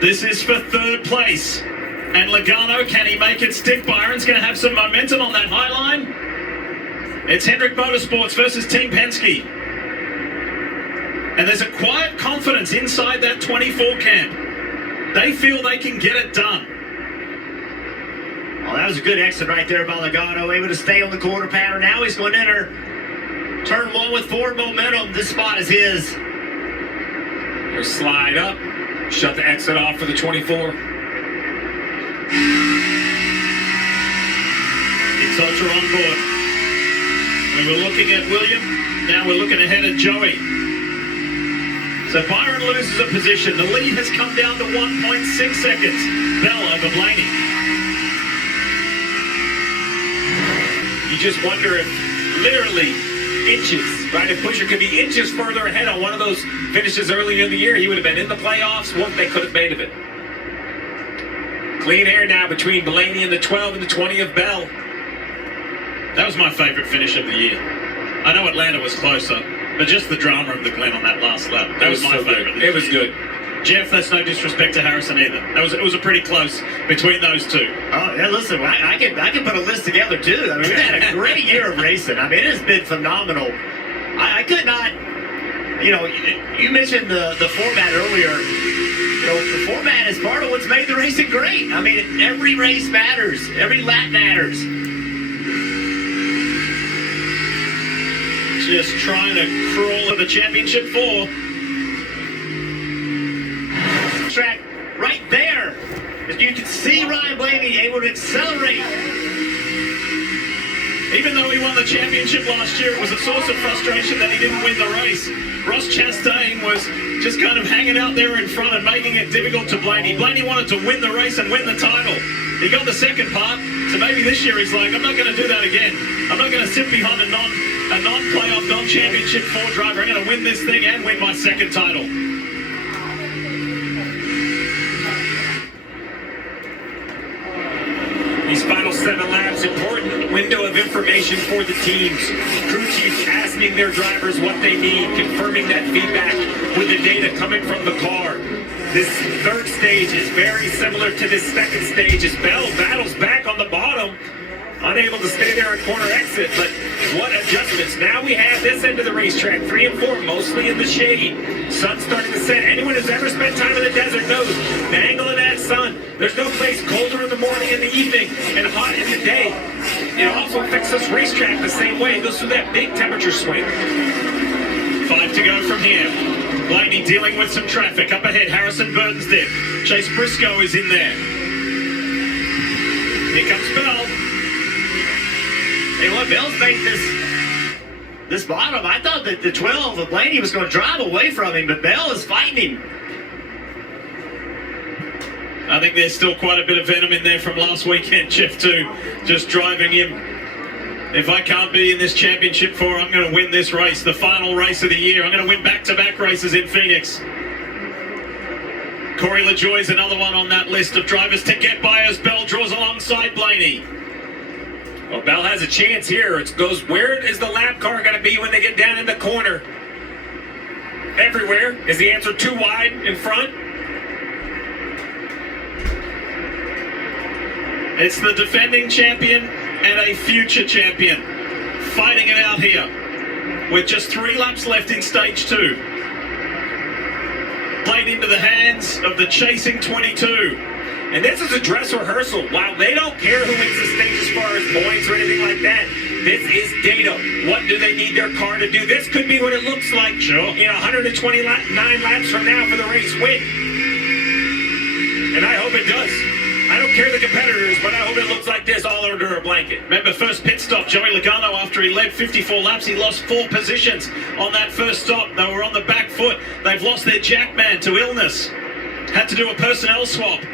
This is for third place. And Logano, can he make it stick? Byron's going to have some momentum on that high line. It's Hendrick Motorsports versus Team Penske. And there's a quiet confidence inside that 24 camp. They feel they can get it done. Well, that was a good exit right there by Logano, able to stay on the quarter pattern. Now he's going to enter turn one with forward momentum. This spot is his. There's slide up, shut the exit off for the 24. It's Ultra on board. We were looking at William, now we're looking ahead at Joey. So Byron loses a position. The lead has come down to 1.6 seconds. Bell over Blaney. You just wonder if literally inches, right? If Buscher could be inches further ahead on one of those finishes earlier in the year, he would have been in the playoffs. What they could have made of it. Clean air now between Blaney and the 12 and the 20 of Bell. That was my favorite finish of the year. I know Atlanta was closer, but just the drama of the Glen on that last lap. That was my favorite. It was good. Jeff, that's no disrespect to Harrison either. It was a pretty close between those two. Oh, yeah, listen, I can put a list together, too. I mean, we've had a great year of racing. I mean, it has been phenomenal. I could not, you mentioned the format earlier. The format is part of what's made the racing great. I mean, every race matters. Every lap matters. Just trying to crawl to the championship 4. Track right there. As you can see Ryan Blaney able to accelerate. Even though he won the championship last year, it was a source of frustration that he didn't win the race. Ross Chastain was just kind of hanging out there in front and making it difficult to Blaney. Blaney wanted to win the race and win the title. He got the second part, so maybe this year he's like, I'm not going to do that again. I'm not going to sit behind a non-playoff, non-championship 4 driver. I'm going to win this thing and win my second title. These final 7 laps, important window of information for the teams. Crew chiefs asking their drivers what they need, confirming that feedback with the data coming from the car. This third stage is very similar to this second stage as Bell battles back on the bottom, unable to stay there at corner exit, but what adjustments. Now we have this end of the racetrack, 3 and 4, mostly in the shade. Sun's starting to set. Anyone who's ever spent time in the desert knows the angle of that sun. There's no place colder in the morning, in the evening, and hot in the day. It also affects this racetrack the same way. It goes through that big temperature swing. 5 to go from here. Blaney dealing with some traffic. Up ahead, Harrison Burton's there. Chase Briscoe is in there. Here comes Bell. Hey, look, Bell's made this bottom. I thought that the 12 of Blaney was going to drive away from him, but Bell is fighting him. I think there's still quite a bit of venom in there from last weekend, Jeff, too. Just driving him. If I can't be in this championship 4, I'm going to win this race, the final race of the year. I'm going to win back-to-back races in Phoenix. Corey LaJoie's another one on that list of drivers to get by as Bell draws alongside Blaney. Well, Bell has a chance here. It goes, where is the lap car going to be when they get down in the corner? Everywhere. Is the answer too wide in front? It's the defending champion and a future champion fighting it out here with just 3 laps left in stage 2. Played into the hands of the chasing 22. And this is a dress rehearsal. While they don't care who wins the stage as far as points or anything like that, this is data. What do they need their car to do? This could be what it looks like in 129 laps from now for the race win. And I hope it does. I don't care the competitors, but I hope it looks like this all under a blanket. Remember, first pit stop, Joey Logano, after he led 54 laps, he lost 4 positions on that first stop. They were on the back foot. They've lost their jackman to illness. Had to do a personnel swap.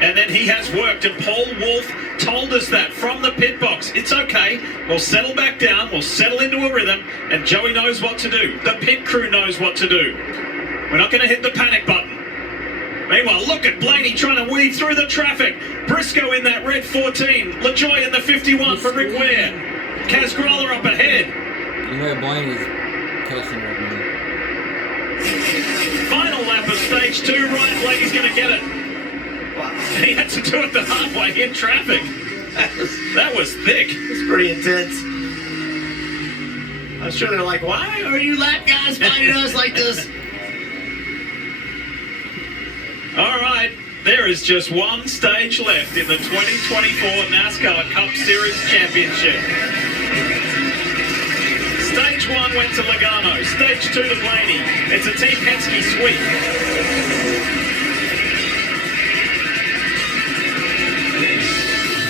And then he has worked, and Paul Wolf told us that from the pit box. It's okay. We'll settle back down. We'll settle into a rhythm, and Joey knows what to do. The pit crew knows what to do. We're not going to hit the panic button. Meanwhile, look at Blaney trying to weave through the traffic. Briscoe in that red 14. LaJoie in the 51 for Rick Ware. Kaz Gralla up ahead. You know Blaney's catching right now. Final lap for stage 2, Ryan Blaney's going to get it. Wow. And he had to do it the hard way in traffic. That was thick. It's pretty intense. I'm sure they're like, why are you lap guys fighting us like this? All right, there is just one stage left in the 2024 NASCAR Cup Series Championship. Stage 1 went to Logano, stage 2 to Blaney. It's a Team Penske sweep.